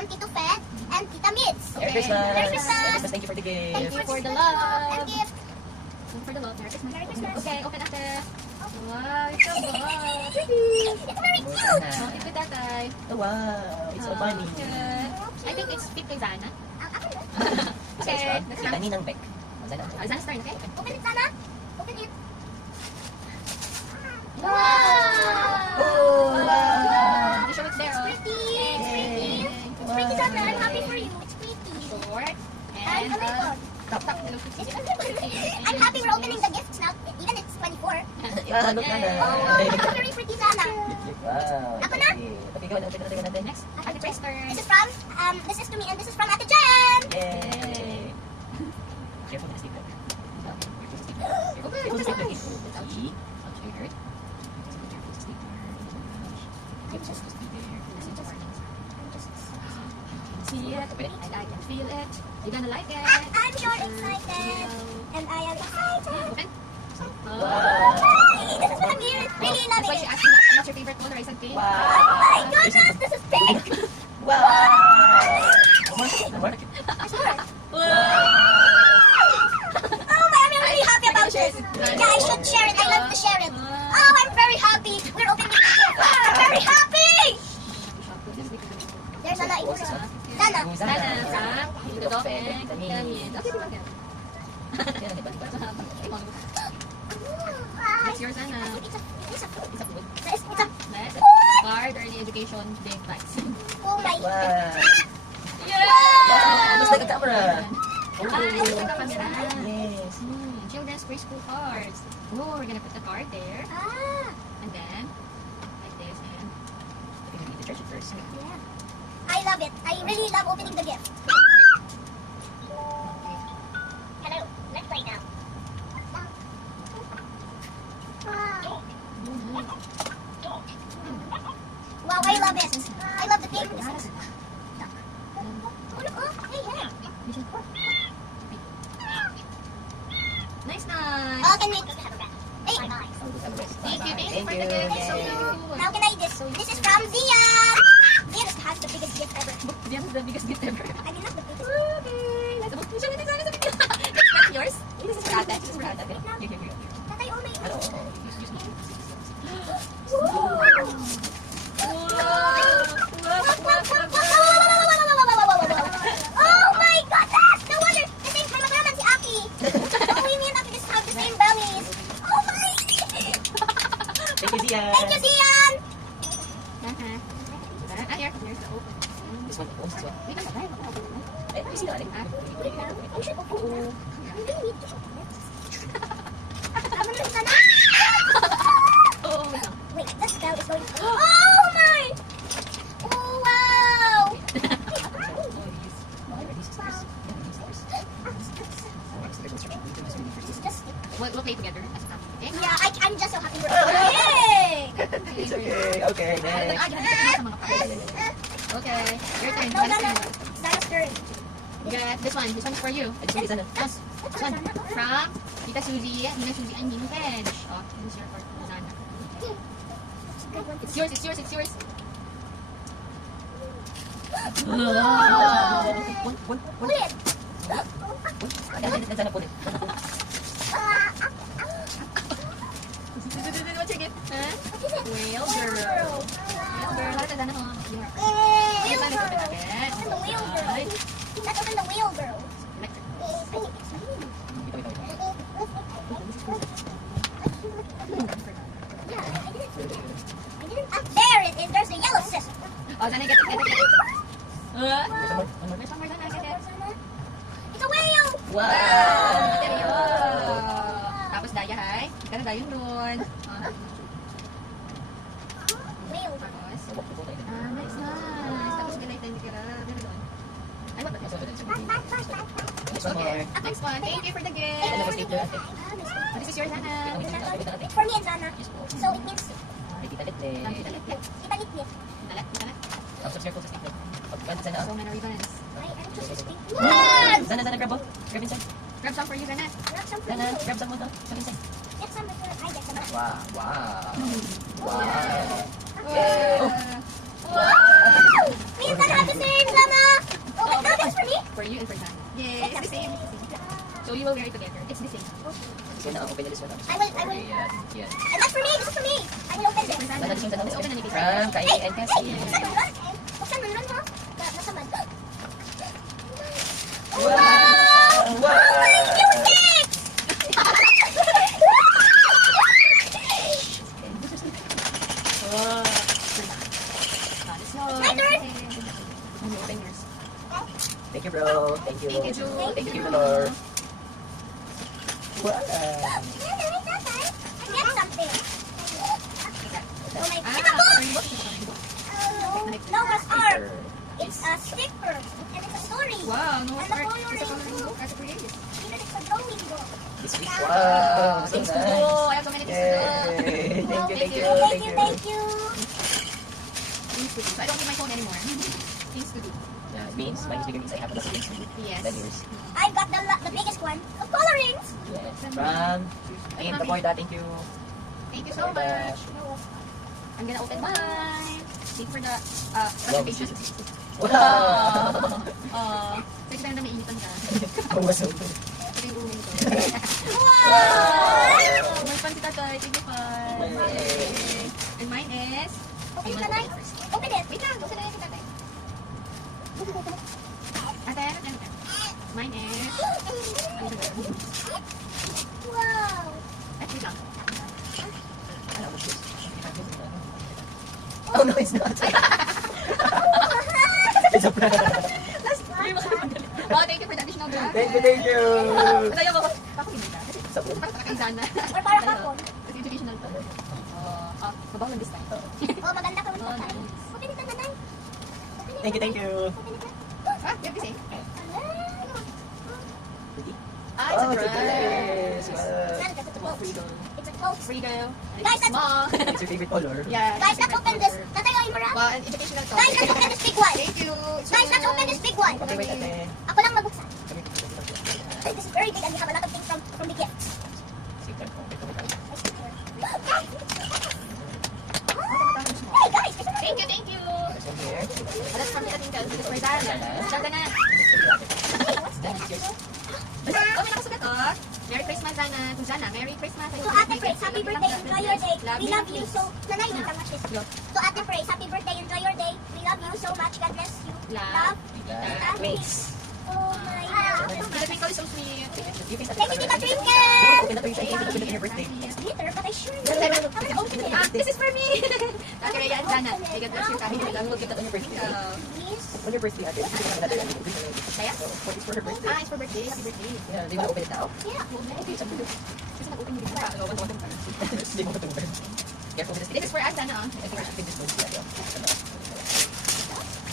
from Tito Fed and Tita Mids. Merry Christmas. Merry Christmas. Thank you for the gift. Thank you for the love and gift. For the love. Merry Christmas. Merry Christmas. Okay, open ate. Wow, it's so good. It's very cute. Oh, it's with tatay. Oh, wow. It's so funny. Good. I think it's fit kay Zana. Okay, let's Kita Ninang Beck. Zana's turn, okay? Open it, Sana. Open it. Wow! Oh, wow. You show it's there, oh. It's pretty. It's pretty. It's pretty, Sana. I'm happy for you. It's pretty. Short. And And, top. Hello Kitty. I'm happy we're opening the gifts now. Even it's 24. Yeah, look na na. Oh, wow. It's very pretty, Sana. Wow. Ako na? Okay, go natin. Next, Ate Press turn. This is to me and this is from Ate Jen. Yay. Careful with the sticker. Careful with the sticker. See? I'll show you hurt. See it, and I can feel it. You're gonna like it. I'm sure excited. And I am excited. Open. Wow. Hey, this is what I'm really That's loving why she it. asked me what's your favorite color. I said pink. Oh my goodness, this is pink. Wow. Oh my, I'm really happy about this. Yeah, I should share it. I love to share it. Oh, I'm very happy. We're opening the gift. I'm very happy. There's Sana. Sana. Sana, sa Dudok and Tamid. That's yours, Sana. It's a food. Next, card, early education, big bites. Oh my. Wow. Yeah! Looks like a camera. It's like a camera. Yes. Children's preschool cards. Oh, we're gonna put the card there. Ah, And then, like this, and Okay, we need to charge it first. yeah. I love it. I really love opening the gift. Hello. Let's play now. Wow, I love it. I love the pink. Oh, look. Oh, hey, yeah. nice, nice. Oh, can we... Hey. Thank you, Thank for you. the gift. So Now can I this? This is from Zian. Zian has the biggest gift ever. This is the biggest gift ever. I mean, not the biggest. Okay, let's go. Show me this video. It's not yours. This is for Ate. This is for Ate. Here. Tatay, oh my. Hello. Oh my goodness! No wonder! The same time naman si Aki. Oh, we and Aki just have the same bellies. Oh my! Thank you, Zia. Thank you, Zian! Here. Here's the open. This one. Oh, this one. Wait, I'm sorry. Eh, you see that? Oh, shit. Oh, I really need to open it. Tama na sana. Oh, wait. Wait, this bell is going... Oh my! Oh, wow! It's just... We'll play together as a family, okay? Yeah, I'm just so happy we're... Hey! It's okay. Okay, next. Okay, your turn. No, Zana's Zana. turn. Zana's turn. You got this one. This one's for you. It's really Zana. This one from Tita Suzy, Nina Suzy, and Nino Veg. Oh, this is your part, Zana. It's a good one. It's yours. It's yours. It's yours. One. Pull it. Zana, pull it. What's your gift? Huh? What is it? Whale girl. Whale girl. Look at Zana. Here. Whale Zana, open girl. again. Open the whale girl. Right. Let's open the whale girl. Electric. Yeah, I didn't. There it is. There's a yellow scissor. Oh, Zana, get it. There's one more. There's one more, Zana. Get it. It's a whale. Wow. There you go. Tapos Daya, hi. Ika na Daya nun. Whale. Tapos, nice. Tapos may light din ka. Meron doon. Ay, what? Next one more. Next one. Thank you for the gift. Ano po sticker? This is yours, Hannah. It's for me and Zana. So it means Ay, tita Litle. Tita Lit. italit. Talat. Tapos careful sa sticker. Zana. So many ribbons. I'm just one. Zana, grab mo. Grab inside. Grab some for you, Zana. Grab some for Zana, you. grab some mo to. Grab inside. Get some before I get some. Wow. Wow. Wow. Me and Zana have the same, Zana. this is for me? For you and for Sana. Yes, it's the same. So you will wear it together. It's the same. This one na, open na this one. I will. Ayan, yan. And that's for me. This is for me. I will open this. Wala, this one na. Let's open na ni Kisa. From Kylie and Cassie. Buksan mo ron. Buksan mo ron, ha? Nasamad. Wow! Wow! Wow! Music! Oh. It's yours. My turn. You open yours. Thank you, bro. Thank you. Thank you, Ju. Thank you, Lord. Wow! I get something. Oh my, Ah, it's a book! for you. No, it's art. It's a sticker. And it's a story. Wow, no And art. the coloring It's a coloring too. book. As creative. Even it's a drawing book. This week, wow! So Thanks to nice. Ju. I have so many things to do. Yay! Thank you, thank you, Thank you, thank you. Things to do. So I don't need my phone anymore. Things to do. Yeah, it means my bigger means I have a lot of things to do. Yes. That is. I've got the biggest one of colorings. Yes. From ayun, the boy, thank you. Thank you so much. I'm gonna open mine. Wait for the presentation. Wow! Kasi tayo na may initan ka. Ang masok. Ito yung umin ko. Wow! May pan si tatay. Thank you, Pan. Yay. And mine is... Open it, Nanay. Open it. Wait lang. Open na yan si tatay. Ate, ano ka? Mine is... Ano ba? Wow. Wait lang. Oh no, it's not. It's a prank. Oh, thank you for the additional bag. Thank you, thank you. Kasi ayaw ko. Ako hindi na. Sabon. Parang takakaisan na. Or para kapon. Kasi educational to. Mabaho lang this time. Oh, maganda ka ulit Oh, tayo. nice. Open it na, Nanay. Thank you, thank you. Open it na. Ah, you have to say. Pretty? Ah, it's a Oh, it's a dress. dress. Wow. Nan, that's a coat. Freedom. It's a coat. Freedom. Guys, It's small. It's your favorite color? Yeah. Guys, let's open this. Tatay, yung mura. Well, an educational to. Guys, let's open this big one. Thank you. Guys, let's open this big one. Okay, wait, ate. Ako lang magbuksan. Ay, this is very big and we have a lot of things from the gifts. Hey guys, there's Thank you, thank you. This one here. Oh, that's from the Atinka. This is for Dana. Dana na. Thank you. Oh, may nakasulat, oh. Merry Christmas, Dana. To Dana, Merry Christmas. To Ate Praise, happy birthday, enjoy your day. We love you so... Nanay, you can watch this. To Ate Praise, happy birthday, enjoy your day. We love you so much. God bless you. Love. Wings. Oh my God. Tita Twinkle is so sweet. You can Thank you, Tita Twinkle. open up your your birthday. Glitter, but I sure Ah, this is for me. Ate Rhea and Dana. May God bless you. I will give that on your birthday. Please. On your birthday, ate. You can have another one. Kaya? So, it's for her birthday. Ah, it's for birthday. Happy birthday. Yeah, do you want to open it now? Yeah. Okay, it's up to you. Kasi nag-open yung bigla. Hindi mo ito. Careful with this. This is for us, Dana, oh. I think this one's yeah.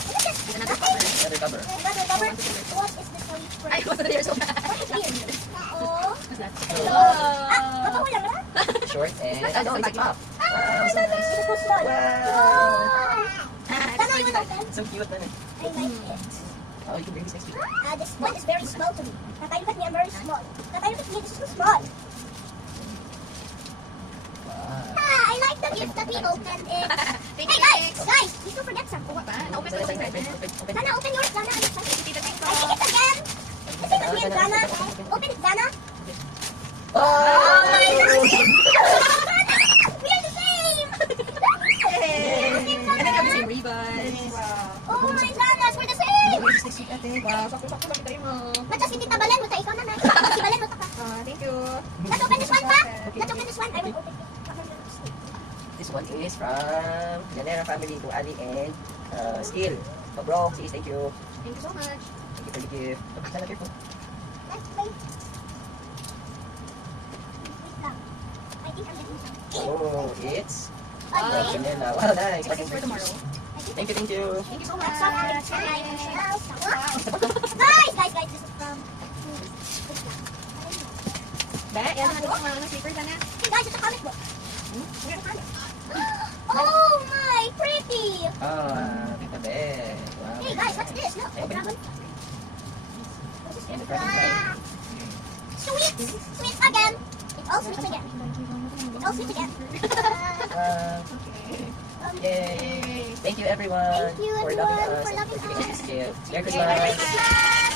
It's another cover. Another cover. Another cover. What is this one? Ay, what's the years old? Here. Oh. What's that? Ah, papahulang na? Short and oh no, it's a top. Ah, so nice. This is so small. Wow. Sana you will open. So cute. I like it. Oh, you can bring this next week. This one is very small to me. Tatay, look at me, I'm very small. Tatay, look at me, this is so small. Wow. I like the gift that we opened it. Thank Hey you, guys, Alex. guys, you don't forget something. Oo ba? Na-open ko yung present. Dana, open yours, Dana. I Tita think Twinkle. it's again. I think it's again, Dana. Open it, Dana. Oh! We are the same. Yay! And then you have the same ribbon. Oh my goodness, we're the same. Next week, ate. Wow, sakto-sakto lang tayo mo. Matas, hindi tabalan mo, tayo ikaw na na. Si Balen mo, taka. Thank you. Let's open this one, pa. Let's open this one. I will open it. This one is from Janera family to Ali and Steel. So bro, please thank you. Thank you so much. Thank you for the gift. Sana careful. Let's play. Wait lang. I think I'm getting some. Oh, it's Okay. Janela. Wow, nice. This is for tomorrow. Thank you, thank you. Thank you so That's much. something. Guys, this is from. Be, yan na ito mga sleepers na. Hey guys, it's a comic book. Oh my, pretty. Ah, Tita Beth. Wow. Hey guys, what's this? Look, Hey, open it. dragon. And the dragon. Sweets, sweets again. It's all sweets again. It's all sweets again. Yay. Yay. Thank you everyone Thank you, for everyone, loving us for and loving for giving us us. this gift. Merry Merry Christmas! Christmas!